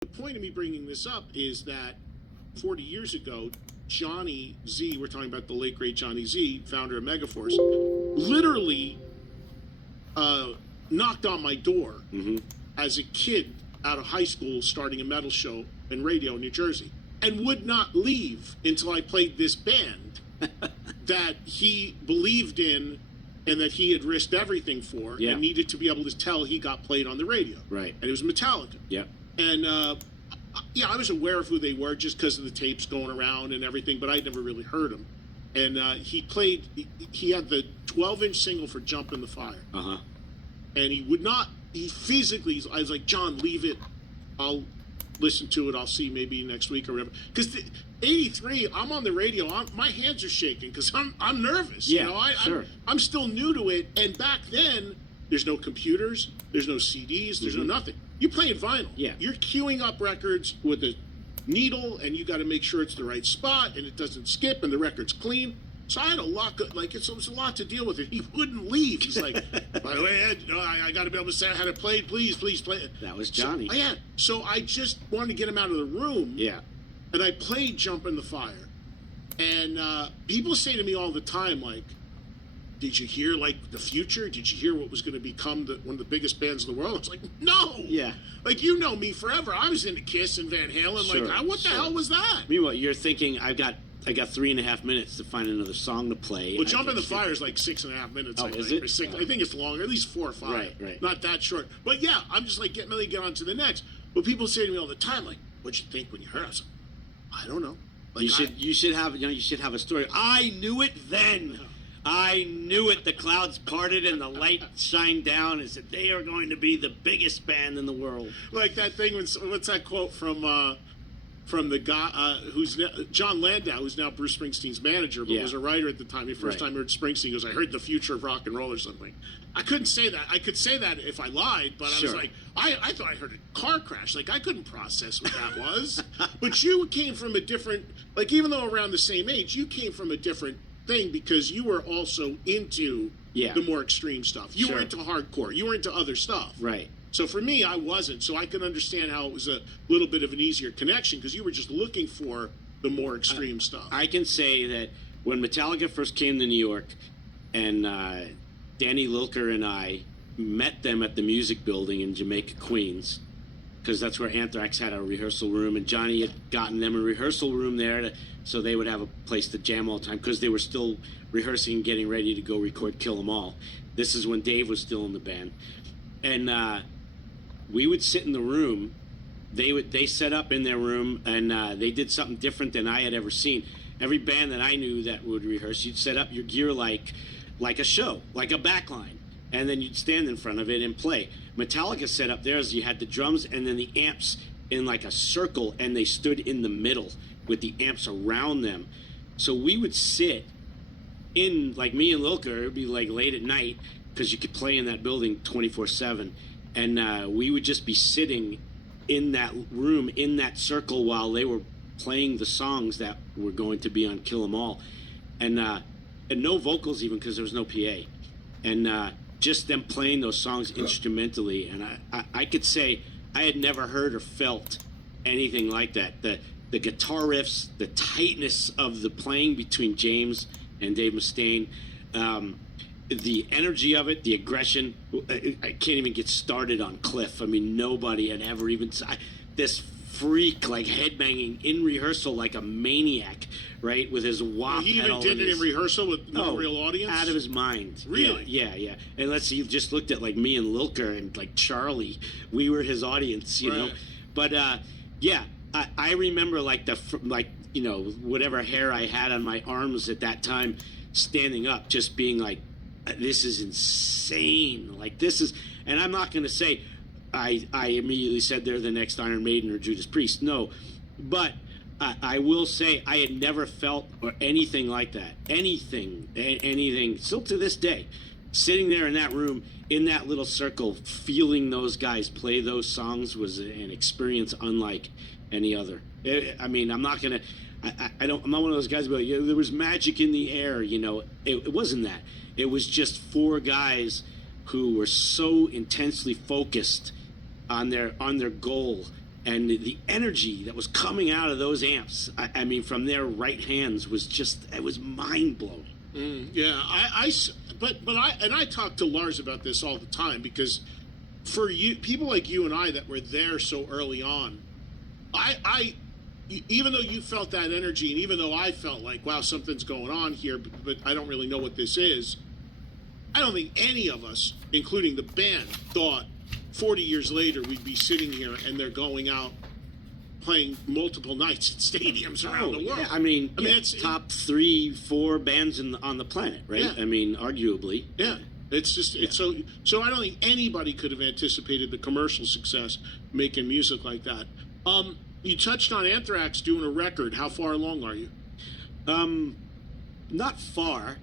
The point of me bringing this up is that 40 years ago, Johnny Z, we're talking about the late great Johnny Z, founder of Megaforce, literally knocked on my door as a kid out of high school starting a metal show in radio in New Jersey, and would not leave until I played this band that he believed in and that he had risked everything for and needed to be able to tell he got played on the radio. Right. And it was Metallica. Yeah. And I was aware of who they were just because of the tapes going around and everything, but I'd never really heard them. And he had the 12-inch single for Jump in the Fire. Uh-huh. And he would not, I was like, John, leave it. I'll listen to it. I'll see maybe next week or whatever. Because 83, I'm on the radio. My hands are shaking because I'm nervous. Yeah, you know, sure. I'm still new to it. And back then, there's no computers, there's no CDs, there's no nothing. You're playing vinyl. Yeah. You're queuing up records with a needle, and you got to make sure it's the right spot and it doesn't skip and the record's clean. So I had a lot, it was a lot to deal with it. He wouldn't leave. He's like, by the way, Ed, I got to be able to say how to play it. Please play it. That was Johnny. So I just wanted to get him out of the room. Yeah. And I played Jump in the Fire. And people say to me all the time, like, did you hear, like, the future? Did you hear what was going to become one of the biggest bands in the world? It's like, no. Yeah. Like, you know me forever. I was into Kiss and Van Halen. Sure, like, what the hell was that? Meanwhile, you're thinking, I got 3.5 minutes to find another song to play. Well, Jump in the Fire is like 6.5 minutes. Oh, is it? Or six, I think it's longer, at least 4 or 5. Right. Not that short. But yeah, I'm just like getting ready to get on to the next. But people say to me all the time, like, what'd you think when you heard us? I don't know. Like, you should have a story. I knew it then. I knew it. The clouds parted and the light shined down and said they are going to be the biggest band in the world. Like that thing. What's that quote from the guy who's John Landau, who's now Bruce Springsteen's manager, but was a writer at the time. The first time I heard Springsteen, he goes, "I heard the future of rock and roll" or something. I couldn't say that. I could say that if I lied, but I was like, I thought I heard a car crash. Like, I couldn't process what that was. But you came from a different, like, even though around the same age, you came from a different thing because you were also into the more extreme stuff. You were into hardcore. You were into other stuff. Right. So for me, I wasn't. So I can understand how it was a little bit of an easier connection because you were just looking for the more extreme stuff. I can say that when Metallica first came to New York, and Danny Lilker and I met them at the Music Building in Jamaica, Queens, because that's where Anthrax had a rehearsal room, and Johnny had gotten them a rehearsal room there so they would have a place to jam all the time because they were still rehearsing and getting ready to go record Kill 'Em All. This is when Dave was still in the band. And we would sit in the room. They set up in their room, and they did something different than I had ever seen. Every band that I knew that would rehearse, you'd set up your gear like a show, like a backline, and then you'd stand in front of it and play. Metallica set up theirs. You had the drums and then the amps in like a circle, and they stood in the middle with the amps around them. So we would sit in, like me and Lilker, it would be like late at night because you could play in that building 24/7. And we would just be sitting in that room, in that circle, while they were playing the songs that were going to be on Kill 'Em All. And no vocals even because there was no PA. And just them playing those songs instrumentally. And I could say I had never heard or felt anything like that. The guitar riffs, the tightness of the playing between James and Dave Mustaine, the energy of it, the aggression. I can't even get started on Cliff. I mean, nobody had ever even... this freak, like, headbanging in rehearsal like a maniac, right? With his wah He even did it in rehearsal with no real audience? Out of his mind. Really? Yeah. And let's see, he just looked at, like, me and Lilker and, like, Charlie. We were his audience, you know? But, I remember, like, whatever hair I had on my arms at that time, standing up, just being like, this is insane. Like, this is, and I'm not going to say I immediately said they're the next Iron Maiden or Judas Priest. No, but I will say I had never felt or anything like that. Anything. Still to this day, sitting there in that room, in that little circle, feeling those guys play those songs was an experience unlike any other. I mean, I'm not going to, I'm not one of those guys, but there was magic in the air, you know. It wasn't that. It was just 4 guys who were so intensely focused on their goal and the energy that was coming out of those amps, I mean, from their right hands was just, it was mind blowing. Yeah, I talk to Lars about this all the time, because for you, people like you and I that were there so early on, even though you felt that energy, and even though I felt like, wow, something's going on here, but I don't really know what this is, I don't think any of us, including the band, thought 40 years later we'd be sitting here and they're going out playing multiple nights at stadiums around the world. Yeah, I mean, it's top 3-4 bands on the planet, right? Yeah. I mean, arguably. Yeah. It's just it's so I don't think anybody could have anticipated the commercial success making music like that. You touched on Anthrax doing a record. How far along are you? Not far.